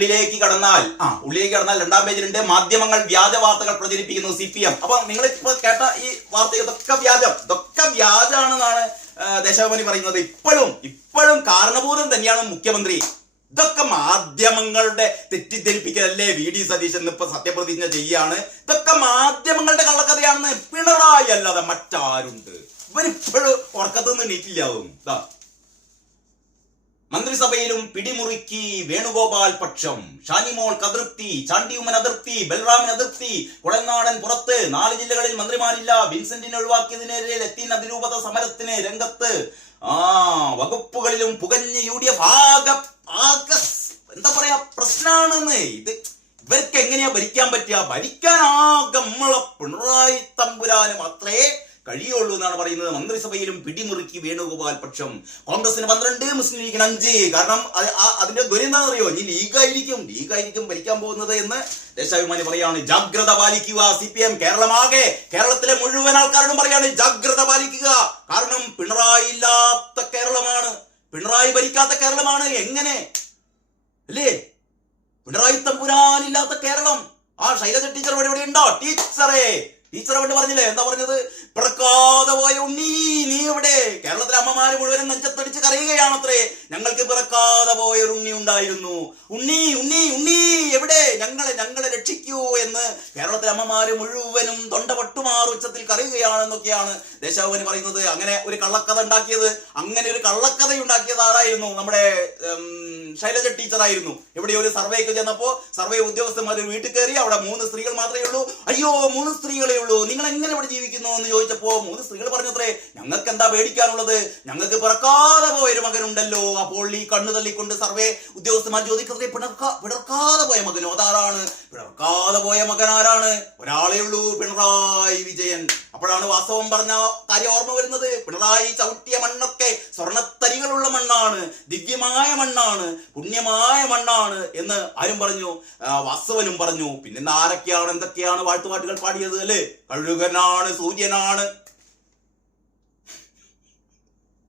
ഉള്ളിലേക്ക് കടന്നാൽ രണ്ടാം പേജിലുണ്ട്. മാധ്യമങ്ങൾ വ്യാജ വാർത്തകൾ പ്രചരിപ്പിക്കുന്നു CPM. അപ്പൊ നിങ്ങൾ ഇപ്പൊ കേട്ട ഈ വാർത്ത ഇതൊക്കെ വ്യാജാണെന്നാണ് ദേശാഭിമാനി പറയുന്നത്. ഇപ്പോഴും കാരണഭൂതം തന്നെയാണ് മുഖ്യമന്ത്രി. ഇതൊക്കെ മാധ്യമങ്ങളുടെ തെറ്റിദ്ധരിപ്പിക്കലല്ലേ? VD സതീശൻ ഇപ്പൊ സത്യപ്രതിജ്ഞ ചെയ്യാണ്. ഇതൊക്കെ മാധ്യമങ്ങളുടെ കള്ളക്കഥയാണെന്ന് പിണറായി അല്ലാതെ മറ്റാരുണ്ട്? ഇവരിപ്പോഴും ഉറക്കത്തുനിന്ന് നീറ്റില്ലാവും. മന്ത്രിസഭയിലും പിടിമുറുക്കി വേണുഗോപാൽ പക്ഷം. ഷാനിമോൾക്ക് അതൃപ്തി, ചാണ്ടിയുമ്മൻ അതൃപ്തി, ബൽറാമിന് അതൃപ്തി. കുഴൽനാടൻ പുറത്ത്. 4 ജില്ലകളിൽ മന്ത്രിമാരില്ല. വിൻസെന്റിനെ ഒഴിവാക്കിയതിനെതിരെ ലത്തീൻ അതിരൂപത സമരത്തിന് രംഗത്ത്. വകുപ്പുകളിലും പുകഞ്ഞ് UDF എന്താ പറയാ പ്രശ്നാണെന്ന്. ഇവർക്ക് എങ്ങനെയാ ഭരിക്കാൻ പറ്റുക? ഭരിക്കാനാകെ നമ്മളെ പിണറായി തമ്പുരാന് മാത്രമേ കഴിയുള്ളൂ എന്നാണ് പറയുന്നത്. മന്ത്രിസഭയിലും പിടിമുറുക്കി വേണുഗോപാൽ പക്ഷം. കോൺഗ്രസിന് 12, മുസ്ലിം ലീഗിന് 5. കാരണം അതിന്റെ ദുരം എന്താണെന്നറിയോ? ഇനി ലീഗായിരിക്കും ഭരിക്കാൻ പോകുന്നത് എന്ന് ദേശാഭിമാനി പറയാണ്. ജാഗ്രത പാലിക്കുക CPM. കേരളത്തിലെ മുഴുവൻ ആൾക്കാരോടും പറയാണ് ജാഗ്രത പാലിക്കുക. കാരണം പിണറായി ഇല്ലാത്ത കേരളമാണ്, പിണറായി ഭരിക്കാത്ത കേരളമാണ്. എങ്ങനെ അല്ലേ? പിണറായി തമ്പുരാനില്ലാത്ത കേരളം. ശൈലജ ടീച്ചർ ഇവിടെ ഉണ്ടോ? ടീച്ചർ അവിടെ പറഞ്ഞില്ലേ? എന്താ പറഞ്ഞത്? പിറക്കാതെ പോയ ഉണ്ണി നീ എവിടെ? കേരളത്തിലെ അമ്മമാര് മുഴുവനും നെഞ്ചത്തടിച്ച് കരയുകയാണത്രേ. ഞങ്ങൾക്ക് പിറക്കാതെ പോയ ഒരു ഉണ്ണി ഉണ്ടായിരുന്നു. ഉണ്ണി ഉണ്ണി ഉണ്ണി എവിടെ? ഞങ്ങളെ രക്ഷിക്കൂ എന്ന് കേരളത്തിലെ അമ്മമാര് മുഴുവനും തൊണ്ട പൊട്ടുമാറ് ഉച്ചത്തിൽ കരയുകയാണെന്നൊക്കെയാണ് ദേശാഭിമാനി പറയുന്നത്. അങ്ങനെ ഒരു കള്ളക്കഥ ഉണ്ടാക്കിയത് ആരായിരുന്നു? നമ്മുടെ ശൈലജ ടീച്ചർ ആയിരുന്നു. ഇവിടെ ഒരു സർവേക്ക് ചെന്നപ്പോ സർവേ ഉദ്യോഗസ്ഥന്മാർ വീട്ടിൽ കയറി. അവിടെ 3 സ്ത്രീകൾ മാത്രമേ ഉള്ളൂ. അയ്യോ 3 സ്ത്രീകളെ ഉള്ളൂ, നിങ്ങൾ എങ്ങനെ ഇവിടെ ജീവിക്കുന്നു എന്ന് ചോദിച്ചപ്പോ 3 സ്ത്രീകൾ പറഞ്ഞത്രേ, ഞങ്ങൾക്ക് എന്താ പേടിക്കാനുള്ളത്, ഞങ്ങൾക്ക് പിറക്കാതെ പോയൊരു മകനുണ്ടല്ലോ. അപ്പോൾ ഈ കണ്ണു തള്ളിക്കൊണ്ട് സർവേ ഉദ്യോഗസ്ഥന്മാർ ചോദിക്കത്രേ, പിറക്കാതെ പോയ മകനോ? അതാരാണ് പിറക്കാതെ പോയ മകൻ? ആരാണ്? ഒരാളേ ഉള്ളൂ, പിണറായി വിജയൻ. അപ്പോഴാണ് വാസ്തവം പറഞ്ഞ കാര്യം ഓർമ്മ വരുന്നത്. പിണറായി ചവിട്ടിയ മണ്ണൊക്കെ സ്വർണ്ണത്തരികളുള്ള മണ്ണാണ്, ദിവ്യമായ മണ്ണാണ്, പുണ്യമായ മണ്ണാണ് എന്ന് ആരും പറഞ്ഞു? വാസ്തവനും പറഞ്ഞു. പിന്നെ ആരൊക്കെയാണ് എന്തൊക്കെയാണ് വാഴ്ത്തുപാട്ടുകൾ പാടിയത് അല്ലേ? കഴുകനാണ്, സൂര്യനാണ്,